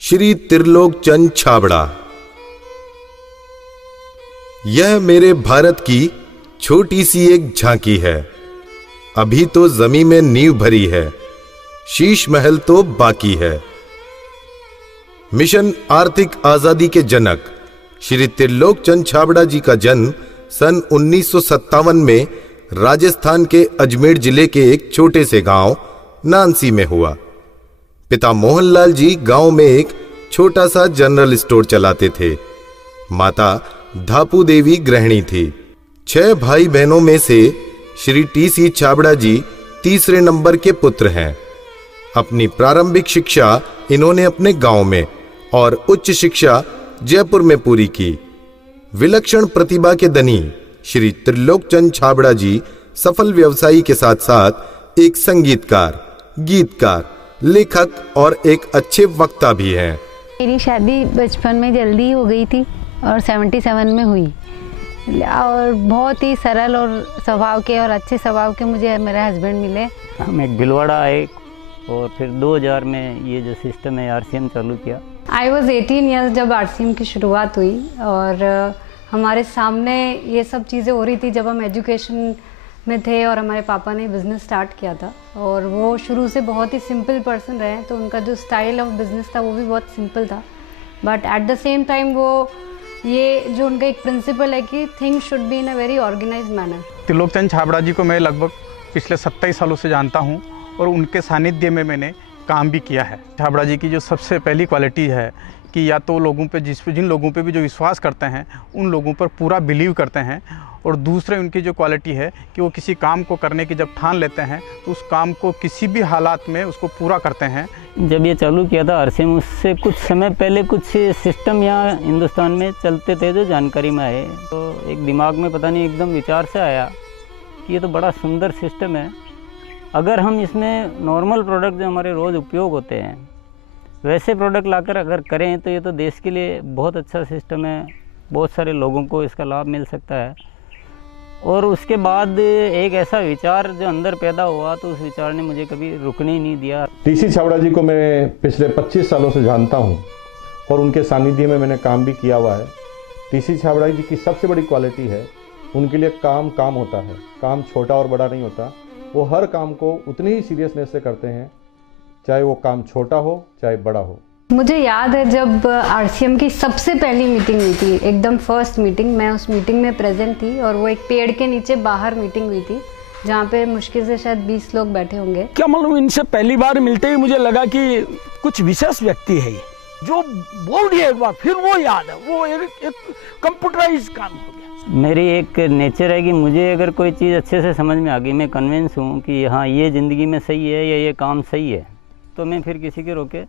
श्री त्रिलोक चंद छाबड़ा। यह मेरे भारत की छोटी सी एक झांकी है। अभी तो जमीन में नींव भरी है, शीश महल तो बाकी है। मिशन आर्थिक आजादी के जनक श्री त्रिलोक चंद छाबड़ा जी का जन्म सन 1957 में राजस्थान के अजमेर जिले के एक छोटे से गांव नानसी में हुआ। पिता मोहनलाल जी गांव में एक छोटा सा जनरल स्टोर चलाते थे। माता धापू देवी गृहिणी थी। 6 भाई बहनों में से श्री टी.सी. छाबड़ा जी तीसरे नंबर के पुत्र हैं। अपनी प्रारंभिक शिक्षा इन्होंने अपने गांव में और उच्च शिक्षा जयपुर में पूरी की। विलक्षण प्रतिभा के धनी श्री त्रिलोक चंद छाबड़ा जी सफल व्यवसायी के साथ साथ एक संगीतकार, गीतकार, लेखक और एक अच्छे वक्ता भी हैं। मेरी शादी बचपन में जल्दी हो गई थी और 77 में हुई और बहुत ही सरल और स्वभाव के और अच्छे स्वभाव के मुझे मेरे हस्बैंड मिले। हम एक भिलवाड़ा आए और फिर 2000 में ये जो सिस्टम है आरसीएम चालू किया। आई वॉज 18 ईयर्स जब आरसीएम की शुरुआत हुई और हमारे सामने ये सब चीज़ें हो रही थी जब हम एजुकेशन में थे और हमारे पापा ने बिज़नेस स्टार्ट किया था और वो शुरू से बहुत ही सिंपल पर्सन रहे, तो उनका जो स्टाइल ऑफ बिज़नेस था वो भी बहुत सिंपल था। But at the same time वो ये जो उनका एक प्रिंसिपल है कि things should be in a very organised manner. Trilok Chand Chhabra ji को मैं लगभग पिछले 27 सालों से जानता हूँ और उनके सानिध्य में मैंने काम भी किया है। छाबड़ा जी की जो सबसे पहली क्वालिटी है कि या तो लोगों पे जिन लोगों पे भी जो विश्वास करते हैं उन लोगों पर पूरा बिलीव करते हैं, और दूसरे उनकी जो क्वालिटी है कि वो किसी काम को करने की जब ठान लेते हैं तो उस काम को किसी भी हालात में उसको पूरा करते हैं। जब ये चालू किया था आरसीएम, उससे कुछ समय पहले कुछ सिस्टम यहाँ हिंदुस्तान में चलते थे जो जानकारी में आए, तो एक दिमाग में पता नहीं एकदम विचार से आया कि ये तो बड़ा सुंदर सिस्टम है। अगर हम इसमें नॉर्मल प्रोडक्ट जो हमारे रोज़ उपयोग होते हैं वैसे प्रोडक्ट लाकर अगर करें तो ये तो देश के लिए बहुत अच्छा सिस्टम है, बहुत सारे लोगों को इसका लाभ मिल सकता है। और उसके बाद एक ऐसा विचार जो अंदर पैदा हुआ तो उस विचार ने मुझे कभी रुकने ही नहीं दिया। टी.सी. छाबड़ा जी को मैं पिछले 25 सालों से जानता हूं और उनके सानिध्य में मैंने काम भी किया हुआ है। टी.सी. छाबड़ा जी की सबसे बड़ी क्वालिटी है उनके लिए काम होता है। काम छोटा और बड़ा नहीं होता, वो हर काम को उतनी ही सीरियसनेस से करते हैं, चाहे वो काम छोटा हो चाहे बड़ा हो। मुझे याद है जब आरसीएम की सबसे पहली मीटिंग हुई थी, एकदम फर्स्ट मीटिंग, मैं उस मीटिंग में प्रेजेंट थी और वो एक पेड़ के नीचे बाहर मीटिंग हुई थी जहाँ पे मुश्किल से शायद 20 लोग बैठे होंगे। क्या मालूम, इनसे पहली बार मिलते ही मुझे लगा कि कुछ विशेष व्यक्ति है जो बोल दिया एक बार फिर वो याद है, वो एक कंप्यूटराइज काम हो गया। मेरी एक नेचर है कि मुझे अगर कोई चीज़ अच्छे से समझ में आ गई, मैं कन्विंस हूँ कि हाँ ये ज़िंदगी में सही है या ये काम सही है, तो मैं फिर किसी के रोके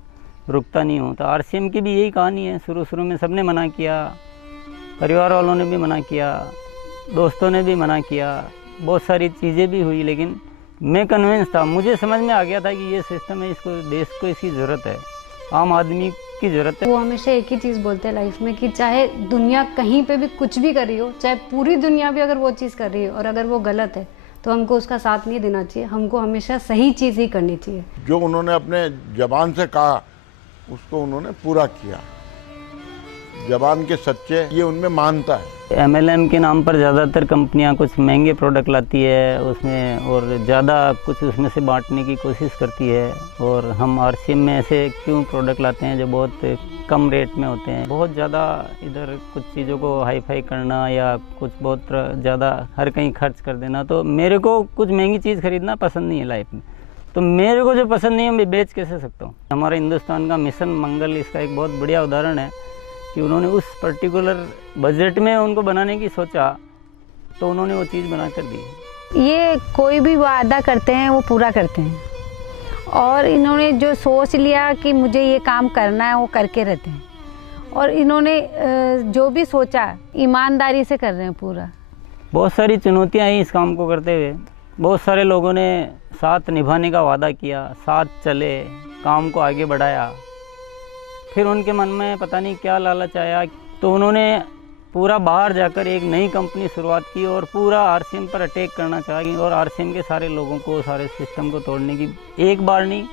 रुकता नहीं हूँ। तो आरसीएम की भी यही कहानी है। शुरू में सबने मना किया, परिवार वालों ने भी मना किया, दोस्तों ने भी मना किया, बहुत सारी चीज़ें भी हुई, लेकिन मैं कन्विंस था, मुझे समझ में आ गया था कि ये सिस्टम है, इसको देश को इसकी ज़रूरत है, आम आदमी की ज़रूरत है। वो हमेशा एक ही चीज़ बोलते हैं लाइफ में कि चाहे दुनिया कहीं पे भी कुछ भी कर रही हो, चाहे पूरी दुनिया भी अगर वो चीज़ कर रही है और अगर वो गलत है तो हमको उसका साथ नहीं देना चाहिए, हमको हमेशा सही चीज़ ही करनी चाहिए। जो उन्होंने अपने जबान से कहा उसको उन्होंने पूरा किया। जबान के सच्चे ये उनमें मानता है। MLM के नाम पर ज़्यादातर कंपनियां कुछ महंगे प्रोडक्ट लाती है उसमें और ज़्यादा कुछ उसमें से बांटने की कोशिश करती है, और हम आरसीएम में ऐसे क्यों प्रोडक्ट लाते हैं जो बहुत कम रेट में होते हैं। बहुत ज़्यादा इधर कुछ चीज़ों को हाई फाई करना या कुछ बहुत ज़्यादा हर कहीं खर्च कर देना, तो मेरे को कुछ महंगी चीज़ खरीदना पसंद नहीं है लाइफ में। तो मेरे को जो पसंद नहीं है मैं बेच कैसे सकता हूँ। हमारा हिंदुस्तान का मिशन मंगल इसका एक बहुत बढ़िया उदाहरण है कि उन्होंने उस पर्टिकुलर बजट में उनको बनाने की सोचा तो उन्होंने वो चीज़ बना कर दी। ये कोई भी वादा करते हैं वो पूरा करते हैं, और इन्होंने जो सोच लिया कि मुझे ये काम करना है वो करके रहते हैं, और इन्होंने जो भी सोचा ईमानदारी से कर रहे हैं पूरा। बहुत सारी चुनौतियाँ आई इस काम को करते हुए। बहुत सारे लोगों ने साथ निभाने का वादा किया, साथ चले, काम को आगे बढ़ाया, फिर उनके मन में पता नहीं क्या लालच आया तो उन्होंने पूरा बाहर जाकर एक नई कंपनी शुरुआत की और पूरा आरसीएम पर अटैक करना चाहिए और आरसीएम के सारे लोगों को, सारे सिस्टम को तोड़ने की एक बार नहीं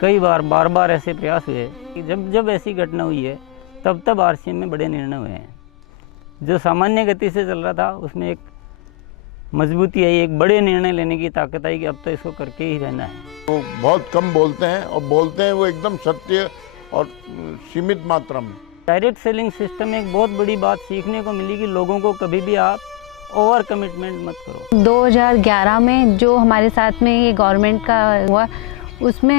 कई बार बार ऐसे प्रयास हुए कि जब ऐसी घटना हुई है तब आरसीएम में बड़े निर्णय हुए हैं। जो सामान्य गति से चल रहा था उसमें एक मजबूती आई, एक बड़े निर्णय लेने की ताकत आई कि अब तो इसको करके ही रहना है। वो बहुत कम बोलते हैं और बोलते हैं वो एकदम सत्य और सीमित मात्रा में। डायरेक्ट सेलिंग सिस्टम में एक बहुत बड़ी बात सीखने को मिली कि लोगों को कभी भी आप ओवर कमिटमेंट मत करो। 2011 में जो हमारे साथ में ये गवर्नमेंट का हुआ, उसमें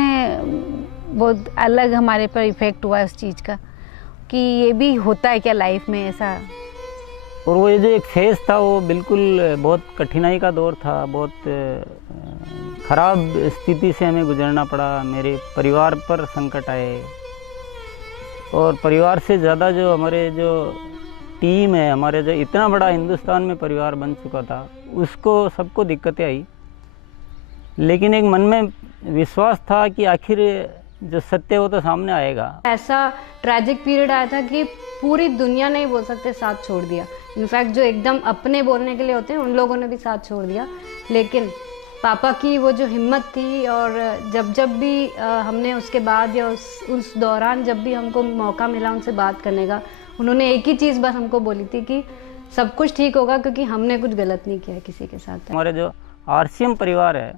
बहुत अलग हमारे पर इफ़ेक्ट हुआ उस चीज़ का कि ये भी होता है क्या लाइफ में ऐसा। और वो ये जो एक फेज़ था वो बिल्कुल बहुत कठिनाई का दौर था, बहुत ख़राब स्थिति से हमें गुजरना पड़ा। मेरे परिवार पर संकट आए और परिवार से ज़्यादा जो हमारे जो टीम है, हमारे जो इतना बड़ा हिंदुस्तान में परिवार बन चुका था, उसको सबको दिक्कतें आई। लेकिन एक मन में विश्वास था कि आखिर जो सत्य वो तो सामने आएगा। ऐसा ट्रैजिक पीरियड आया था कि पूरी दुनिया ने ही बोल सकते साथ छोड़ दिया। इनफैक्ट जो एकदम अपने बोलने के लिए होते हैं उन लोगों ने भी साथ छोड़ दिया। लेकिन पापा की वो जो हिम्मत थी, और जब भी हमने उसके बाद या उस दौरान जब भी हमको मौका मिला उनसे बात करने का, उन्होंने एक ही चीज़ बस हमको बोली थी कि सब कुछ ठीक होगा क्योंकि हमने कुछ गलत नहीं किया किसी के साथ। हमारे जो आरसीएम परिवार है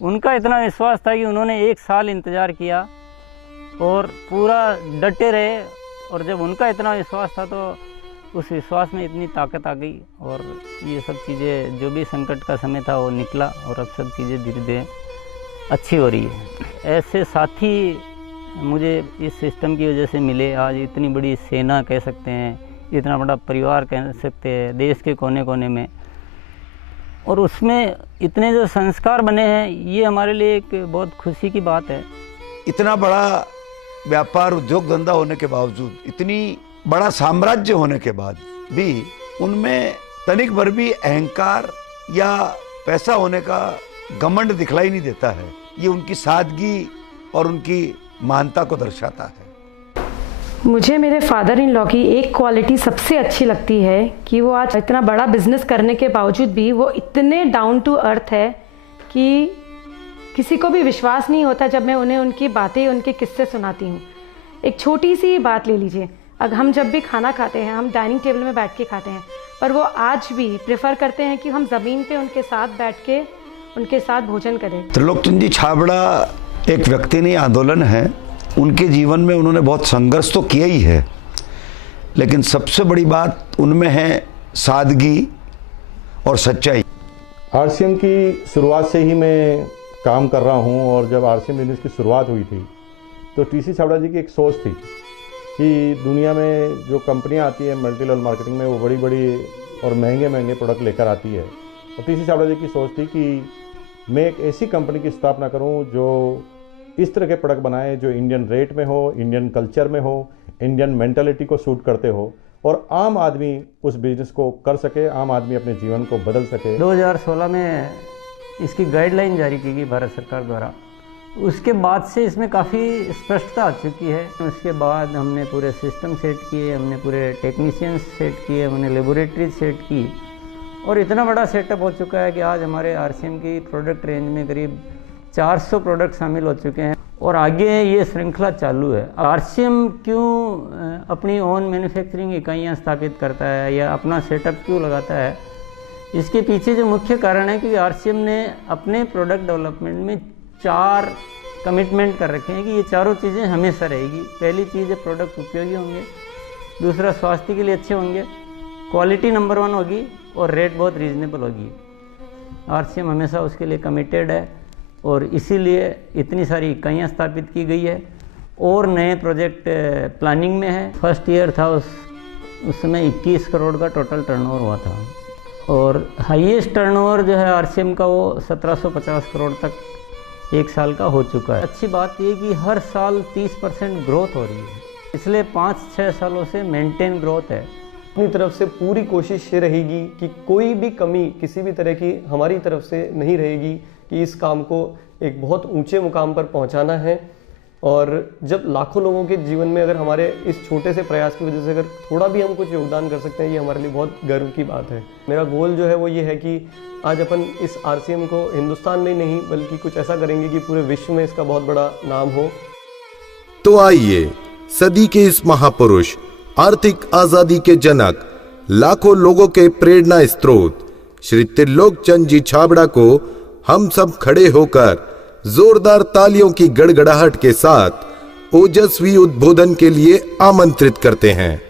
उनका इतना विश्वास था कि उन्होंने 1 साल इंतज़ार किया और पूरा डटे रहे। और जब उनका इतना विश्वास था तो उस विश्वास में इतनी ताकत आ गई और ये सब चीज़ें, जो भी संकट का समय था वो निकला और अब सब चीज़ें धीरे धीरे अच्छी हो रही है। ऐसे साथी मुझे इस सिस्टम की वजह से मिले। आज इतनी बड़ी सेना कह सकते हैं, इतना बड़ा परिवार कह सकते हैं देश के कोने कोने में, और उसमें इतने जो संस्कार बने हैं, ये हमारे लिए एक बहुत खुशी की बात है। इतना बड़ा व्यापार उद्योग धंधा होने के बावजूद, इतनी बड़ा साम्राज्य होने के बाद भी उनमें तनिक भर भी अहंकार या पैसा होने का घमंड दिखलाई नहीं देता है। ये उनकी सादगी और उनकी महानता को दर्शाता है। मुझे मेरे फादर इन लॉ की एक क्वालिटी सबसे अच्छी लगती है कि वो आज इतना बड़ा बिजनेस करने के बावजूद भी वो इतने डाउन टू अर्थ है कि किसी को भी विश्वास नहीं होता जब मैं उन्हें उनकी बातें, उनके किस्से सुनाती हूँ। एक छोटी सी बात ले लीजिए, अगर हम जब भी खाना खाते हैं हम डाइनिंग टेबल में बैठ के खाते हैं, पर वो आज भी प्रेफर करते हैं कि हम ज़मीन पे उनके साथ बैठ के उनके साथ भोजन करें। त्रिलोकचंद जी छाबड़ा एक व्यक्ति नहीं, आंदोलन है। उनके जीवन में उन्होंने बहुत संघर्ष तो किया ही है, लेकिन सबसे बड़ी बात उनमें है सादगी और सच्चाई। आरसीएम की शुरुआत से ही मैं काम कर रहा हूं, और जब आरसीएम बिजनेस की शुरुआत हुई थी तो टीसी छाबड़ा जी की एक सोच थी कि दुनिया में जो कंपनियां आती हैं मल्टी लेवल मार्केटिंग में, वो बड़ी बड़ी और महंगे महंगे प्रोडक्ट लेकर आती है। और टीसी छाबड़ा जी की सोच थी कि मैं एक ऐसी कंपनी की स्थापना करूं जो इस तरह के प्रोडक्ट बनाए जो इंडियन रेट में हो, इंडियन कल्चर में हो, इंडियन मेंटालिटी को सूट करते हो, और आम आदमी उस बिजनेस को कर सके, आम आदमी अपने जीवन को बदल सके। 2016 में इसकी गाइडलाइन जारी की गई भारत सरकार द्वारा। उसके बाद से इसमें काफ़ी स्पष्टता आ चुकी है। उसके बाद हमने पूरे सिस्टम सेट किए, हमने पूरे टेक्नीशियंस सेट किए, हमने लेबोरेटरी सेट की, और इतना बड़ा सेटअप हो चुका है कि आज हमारे आरसीएम की प्रोडक्ट रेंज में करीब 400 प्रोडक्ट शामिल हो चुके हैं और आगे ये श्रृंखला चालू है। आरसीएम क्यों अपनी ओन मैन्युफैक्चरिंग इकाइयाँ स्थापित करता है या अपना सेटअप क्यों लगाता है, इसके पीछे जो मुख्य कारण है कि आरसीएम ने अपने प्रोडक्ट डेवलपमेंट में 4 कमिटमेंट कर रखे हैं कि ये चारों चीज़ें हमेशा रहेगी। पहली चीज़ है प्रोडक्ट उपयोगी होंगे, दूसरा स्वास्थ्य के लिए अच्छे होंगे, क्वालिटी नंबर 1 होगी और रेट बहुत रीजनेबल होगी। आरसीएम हमेशा उसके लिए कमिटेड है और इसीलिए इतनी सारी इकाइयाँ स्थापित की गई है और नए प्रोजेक्ट प्लानिंग में है। फर्स्ट ईयर था उस समय 21 करोड़ का टोटल टर्नओवर हुआ था और हाईएस्ट टर्नओवर जो है आरसीएम का वो 1750 करोड़ तक एक साल का हो चुका है। अच्छी बात ये कि हर साल 30% ग्रोथ हो रही है, इसलिए 5-6 सालों से मेंटेन ग्रोथ है। अपनी तरफ से पूरी कोशिश ये रहेगी कि कोई भी कमी किसी भी तरह की हमारी तरफ से नहीं रहेगी कि इस काम को एक बहुत ऊंचे मुकाम पर पहुंचाना है और जब लाखों लोगों के जीवन में अगर हमारे इस छोटे से प्रयास की वजह से अगर थोड़ा भी हम कुछ योगदान कर सकते हैं, ये हमारे लिए बहुत गर्व की बात है। मेरा गोल जो है वो ये है कि आज अपन इस RCM को हिंदुस्तान में नहीं बल्कि कुछ ऐसा करेंगे कि पूरे विश्व में इसका बहुत बड़ा नाम हो। तो आइए सदी के इस महापुरुष, आर्थिक आजादी के जनक, लाखों लोगों के प्रेरणा स्रोत श्री त्रिलोक चंद जी छाबड़ा को हम सब खड़े होकर जोरदार तालियों की गड़गड़ाहट के साथ ओजस्वी उद्बोधन के लिए आमंत्रित करते हैं।